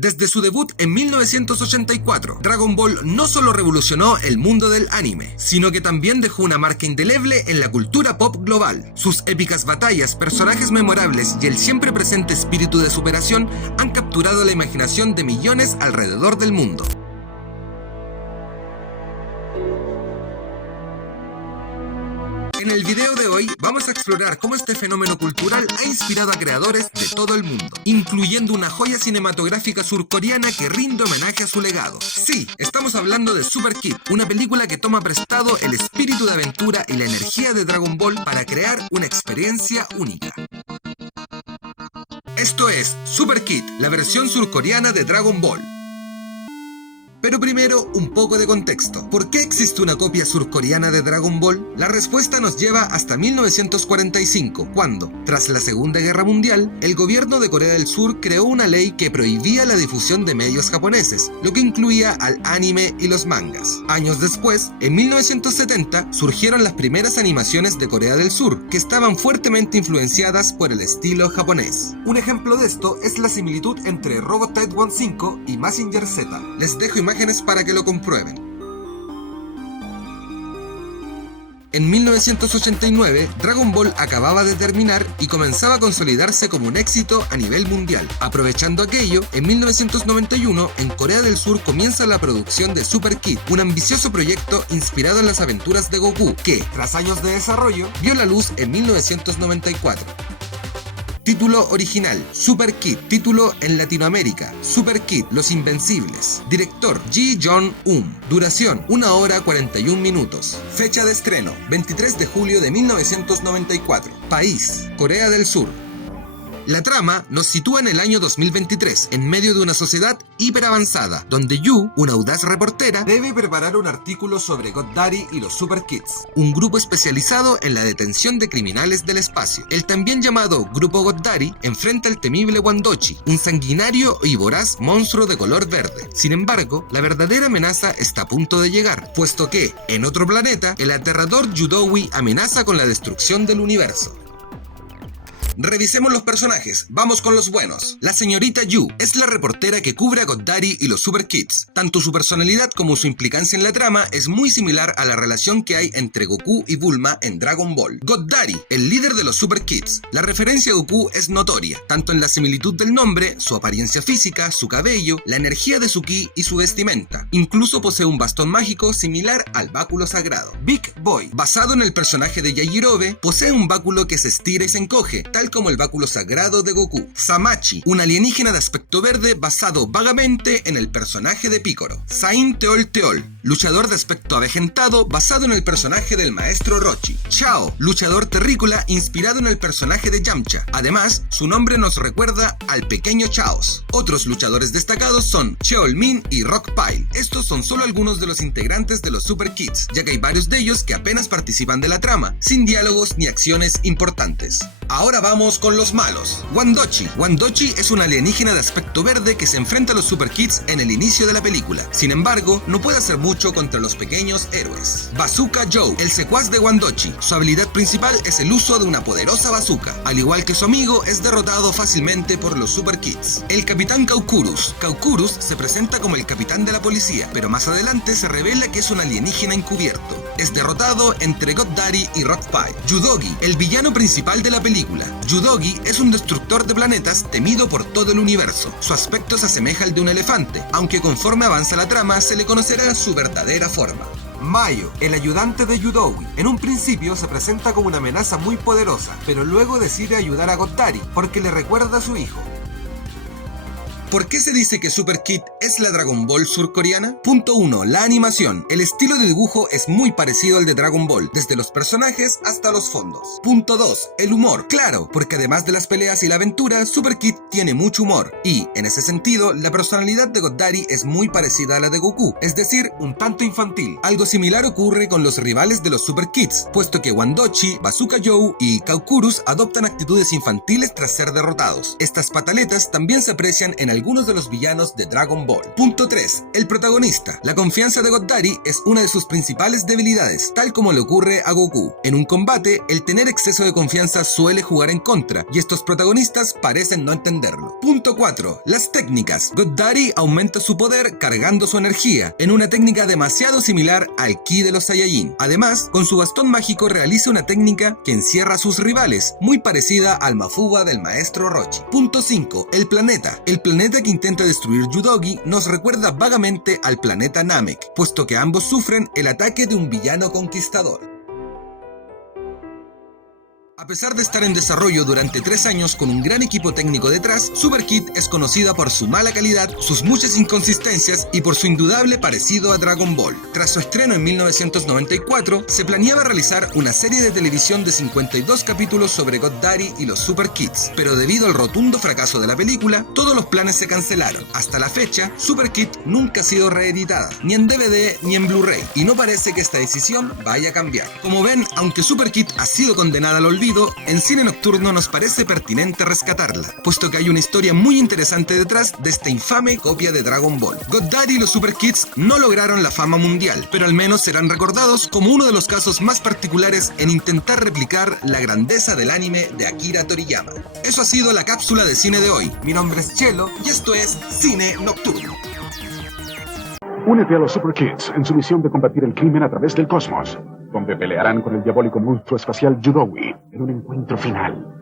Desde su debut en 1984, Dragon Ball no solo revolucionó el mundo del anime, sino que también dejó una marca indeleble en la cultura pop global. Sus épicas batallas, personajes memorables y el siempre presente espíritu de superación han capturado la imaginación de millones alrededor del mundo. En el video de hoy vamos a explorar cómo este fenómeno cultural ha inspirado a creadores de todo el mundo, incluyendo una joya cinematográfica surcoreana que rinde homenaje a su legado. Sí, estamos hablando de Super Kid, una película que toma prestado el espíritu de aventura y la energía de Dragon Ball para crear una experiencia única. Esto es Super Kid, la versión surcoreana de Dragon Ball. Pero primero, un poco de contexto. ¿Por qué existe una copia surcoreana de Dragon Ball? La respuesta nos lleva hasta 1945, cuando, tras la Segunda Guerra Mundial, el gobierno de Corea del Sur creó una ley que prohibía la difusión de medios japoneses, lo que incluía al anime y los mangas. Años después, en 1970, surgieron las primeras animaciones de Corea del Sur, que estaban fuertemente influenciadas por el estilo japonés. Un ejemplo de esto es la similitud entre Robot Type 5 y Mazinger Z. Les dejo imágenes para que lo comprueben. En 1989, Dragon Ball acababa de terminar y comenzaba a consolidarse como un éxito a nivel mundial. Aprovechando aquello, en 1991, en Corea del Sur comienza la producción de Super Kid, un ambicioso proyecto inspirado en las aventuras de Goku, que, tras años de desarrollo, vio la luz en 1994. Título original, Super Kid. Título en Latinoamérica, Super Kid, Los Invencibles. Director, Ji Jong-un. Duración, 1 hora 41 minutos. Fecha de estreno, 23 de julio de 1994. País, Corea del Sur. La trama nos sitúa en el año 2023, en medio de una sociedad hiperavanzada, donde Yu, una audaz reportera, debe preparar un artículo sobre God Daddy y los Super Kids, un grupo especializado en la detención de criminales del espacio. El también llamado Grupo God Daddy enfrenta al temible Wandochi, un sanguinario y voraz monstruo de color verde. Sin embargo, la verdadera amenaza está a punto de llegar, puesto que, en otro planeta, el aterrador Yudowi amenaza con la destrucción del universo. Revisemos los personajes, vamos con los buenos. La señorita Yu es la reportera que cubre a God Daddy y los Super Kids. Tanto su personalidad como su implicancia en la trama es muy similar a la relación que hay entre Goku y Bulma en Dragon Ball. God Daddy, el líder de los Super Kids. La referencia a Goku es notoria, tanto en la similitud del nombre, su apariencia física, su cabello, la energía de su ki y su vestimenta. Incluso posee un bastón mágico similar al báculo sagrado. Big Boy, basado en el personaje de Yajirobe, posee un báculo que se estira y se encoge, tal como el báculo sagrado de Goku. Samachi, un alienígena de aspecto verde basado vagamente en el personaje de Piccolo. Sain Teol Teol, luchador de aspecto avejentado basado en el personaje del maestro Rochi. Chao, luchador terrícola inspirado en el personaje de Yamcha. Además, su nombre nos recuerda al pequeño Chaos. Otros luchadores destacados son Cheolmin y Rock Pile. Estos son solo algunos de los integrantes de los Super Kids, ya que hay varios de ellos que apenas participan de la trama, sin diálogos ni acciones importantes. Ahora vamos con los malos. Wandochi. Wandochi es un alienígena de aspecto verde que se enfrenta a los Super Kids en el inicio de la película. Sin embargo, no puede hacer mucho contra los pequeños héroes. Bazooka Joe, el secuaz de Wandochi. Su habilidad principal es el uso de una poderosa bazooka. Al igual que su amigo, es derrotado fácilmente por los Super Kids. El Capitán Kaukurus. Kaukurus se presenta como el capitán de la policía, pero más adelante se revela que es un alienígena encubierto. Es derrotado entre God Daddy y Rock Pie. Yudogi, el villano principal de la película. Yudogi es un destructor de planetas temido por todo el universo. Su aspecto se asemeja al de un elefante, aunque conforme avanza la trama se le conocerá su verdadera forma. Mayo, el ayudante de Yudogi. En un principio se presenta como una amenaza muy poderosa, pero luego decide ayudar a God Daddy porque le recuerda a su hijo. ¿Por qué se dice que Super Kid es la Dragon Ball surcoreana? Punto 1. La animación. El estilo de dibujo es muy parecido al de Dragon Ball, desde los personajes hasta los fondos. Punto 2. El humor. Claro, porque además de las peleas y la aventura, Super Kid tiene mucho humor. Y, en ese sentido, la personalidad de God Daddy es muy parecida a la de Goku, es decir, un tanto infantil. Algo similar ocurre con los rivales de los Super Kids, puesto que Wandochi, Bazooka Joe y Kaukurus adoptan actitudes infantiles tras ser derrotados. Estas pataletas también se aprecian en algunos de los villanos de Dragon Ball. Punto 3. El protagonista. La confianza de God Daddy es una de sus principales debilidades, tal como le ocurre a Goku. En un combate, el tener exceso de confianza suele jugar en contra, y estos protagonistas parecen no entenderlo. Punto 4. Las técnicas. God Daddy aumenta su poder cargando su energía, en una técnica demasiado similar al Ki de los Saiyajin. Además, con su bastón mágico realiza una técnica que encierra a sus rivales, muy parecida al Mafuba del maestro Rochi. Punto 5. El planeta. El planeta que intenta destruir Yudogi nos recuerda vagamente al planeta Namek, puesto que ambos sufren el ataque de un villano conquistador. A pesar de estar en desarrollo durante 3 años con un gran equipo técnico detrás, Super Kid es conocida por su mala calidad, sus muchas inconsistencias y por su indudable parecido a Dragon Ball. Tras su estreno en 1994, se planeaba realizar una serie de televisión de 52 capítulos sobre God Daddy y los Super Kids, pero debido al rotundo fracaso de la película, todos los planes se cancelaron. Hasta la fecha, Super Kid nunca ha sido reeditada, ni en DVD ni en Blu-ray, y no parece que esta decisión vaya a cambiar. Como ven, aunque Super Kid ha sido condenada al olvido, en Cine Nocturno nos parece pertinente rescatarla, puesto que hay una historia muy interesante detrás de esta infame copia de Dragon Ball. God Daddy y los Super Kids no lograron la fama mundial, pero al menos serán recordados como uno de los casos más particulares en intentar replicar la grandeza del anime de Akira Toriyama. Eso ha sido la cápsula de cine de hoy. Mi nombre es Chelo y esto es Cine Nocturno. Únete a los Super Kids en su misión de combatir el crimen a través del cosmos, donde pelearán con el diabólico monstruo espacial Yudogi en un encuentro final.